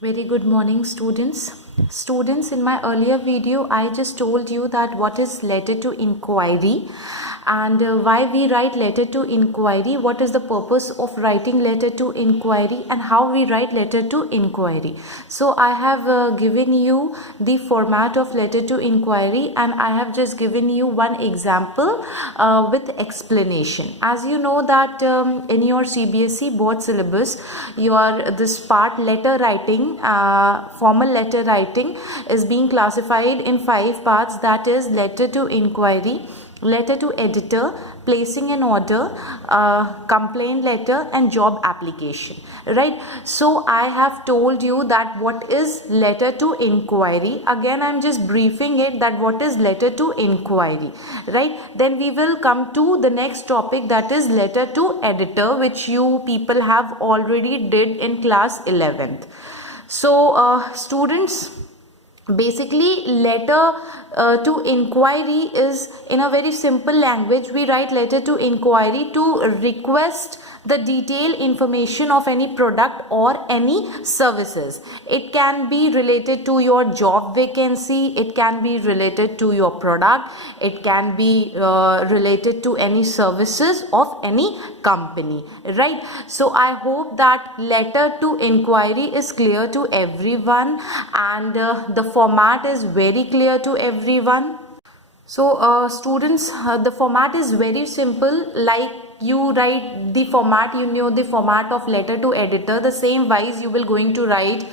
Very good morning, students. Students, in my earlier video, I just told you that what is letter to inquiry and why we write letter to inquiry, what is the purpose of writing letter to inquiry and how we write letter to inquiry. So I have given you the format of letter to inquiry and I have just given you one example with explanation. As you know that in your CBSE board syllabus, this part letter writing, formal letter writing is being classified in 5 parts, that is letter to inquiry, letter to editor, placing an order, complaint letter and job application, right? So I have told you that what is letter to inquiry. Again I'm just briefing it that what is letter to inquiry, right? Then we will come to the next topic, that is letter to editor, which you people have already did in class 11th. So students, basically letter to inquiry is in a very simple language. We write letter to inquiry to request the detailed information of any product or any services. It can be related to your job vacancy, it can be related to your product, it can be related to any services of any company, right? So I hope that letter to inquiry is clear to everyone and the format is very clear to everyone. So students, the format is very simple. Like you write the format, you know the format of letter to editor, the same wise you will going to write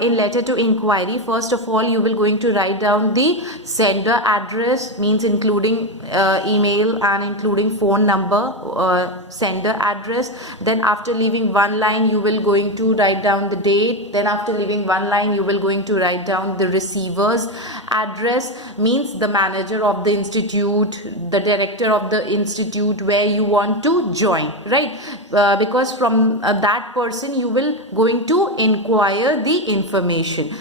in letter to inquiry. First of all, you will going to write down the sender address, means including email and including phone number, sender address. Then after leaving one line, you will going to write down the date. Then after leaving one line, you will going to write down the receiver's address, means the manager of the institute, the director of the institute where you want to join, right? Because from that person you will going to inquire the information.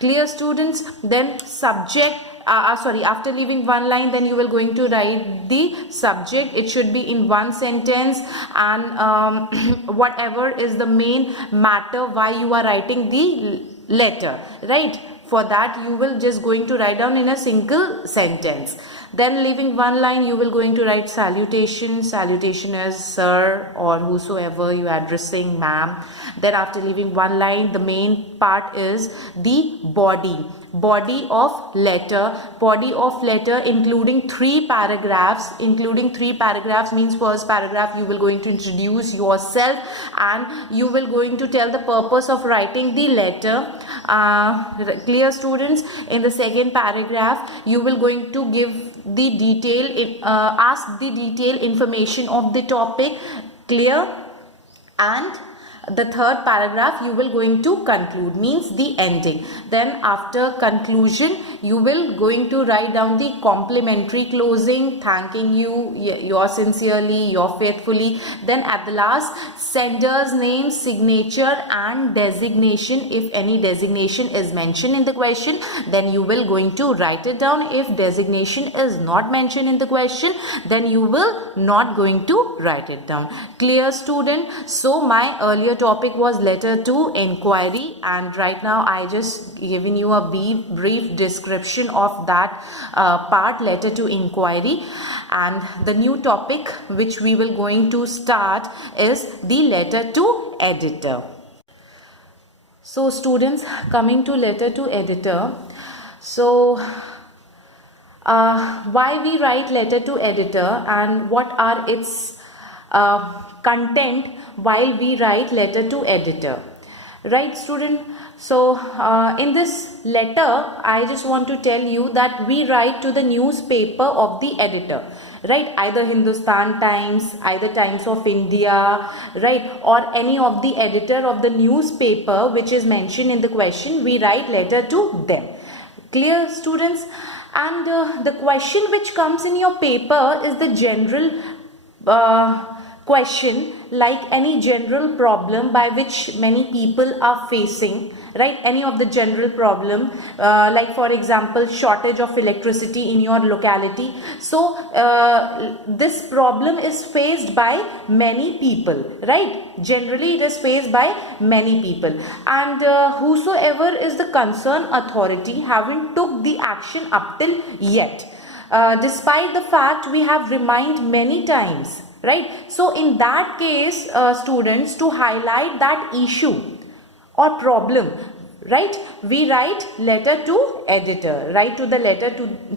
Clear, students? Then subject, after leaving one line, then you will going to write the subject. It should be in one sentence and whatever is the main matter why you are writing the letter, right? For that you will just going to write down in a single sentence. Then leaving one line, you will going to write salutation. Salutation is sir or whosoever you are addressing, ma'am. Then after leaving one line, the main part is the body of letter. Body of letter including 3 paragraphs. Including 3 paragraphs means first paragraph you will going to introduce yourself and you will going to tell the purpose of writing the letter. Clear, students? In the second paragraph you will going to give the detail, ask the detailed information of the topic. Clear? And the third paragraph you will going to conclude, means the ending. Then after conclusion you will going to write down the complimentary closing, thanking you, yours sincerely, yours faithfully. Then at the last, sender's name, signature and designation. If any designation is mentioned in the question, then you will going to write it down. If designation is not mentioned in the question, then you will not going to write it down. Clear, student? So my earlier topic was letter to inquiry and right now I just given you a brief description of that part, letter to inquiry. And the new topic which we will going to start is the letter to editor. So students, coming to letter to editor, so why we write letter to editor and what are its content while we write letter to editor, right, student? So in this letter I just want to tell you that we write to the newspaper of the editor, right? Either Hindustan Times, either Times of India, right? Or any of the editor of the newspaper which is mentioned in the question, we write letter to them. Clear, students? And the question which comes in your paper is the general question like any general problem by which many people are facing, right? Any of the general problem, like for example shortage of electricity in your locality. So this problem is faced by many people, right? Generally it is faced by many people, and whosoever is the concerned authority haven't took the action up till yet, despite the fact we have reminded many times, right? So in that case, students, to highlight that issue or problem, right, we write letter to editor, write to the letter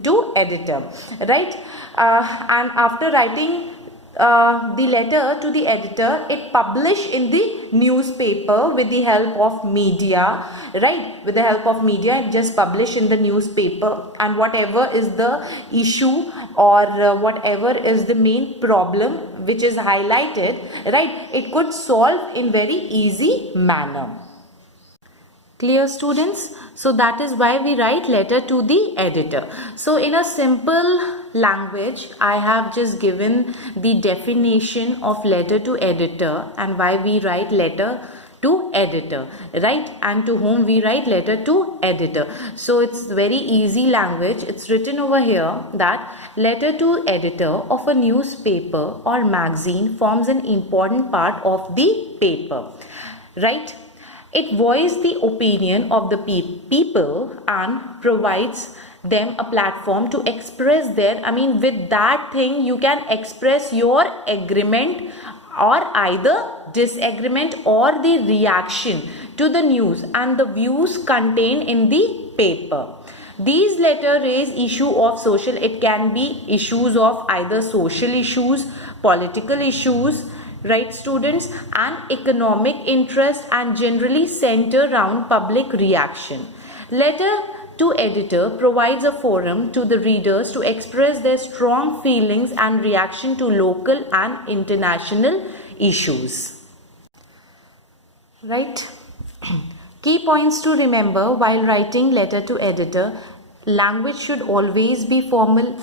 to editor, right? And after writing the letter to the editor, it published in the newspaper with the help of media, right? With the help of media, it just published in the newspaper, and whatever is the issue or whatever is the main problem which is highlighted, right, it could solve in very easy manner. Clear, students? So that is why we write letter to the editor. So in a simple language, I have just given the definition of letter to editor and why we write letter to editor, right? And to whom we write letter to editor. So it's very easy language. It's written over here that letter to editor of a newspaper or magazine forms an important part of the paper, right? It voices the opinion of the people and provides them a platform to express their, with that thing you can express your agreement or either disagreement or the reaction to the news and the views contained in the paper. These letters raise issue of social, it can be issues of either social issues, political issues, right, students, and economic interest, and generally center around public reaction. Letter to editor provides a forum to the readers to express their strong feelings and reaction to local and international issues. Right? Key points to remember while writing letter to editor. Language should always be formal.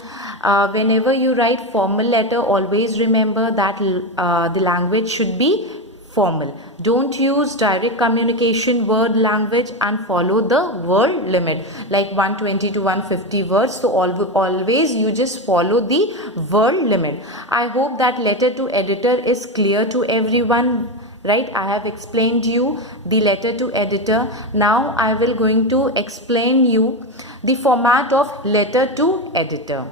Whenever you write formal letter, always remember that the language should be formal. Don't use direct communication word language and follow the word limit like 120 to 150 words. So always you just follow the word limit. I hope that letter to editor is clear to everyone, right? I have explained you the letter to editor. Now I will going to explain you the format of letter to editor.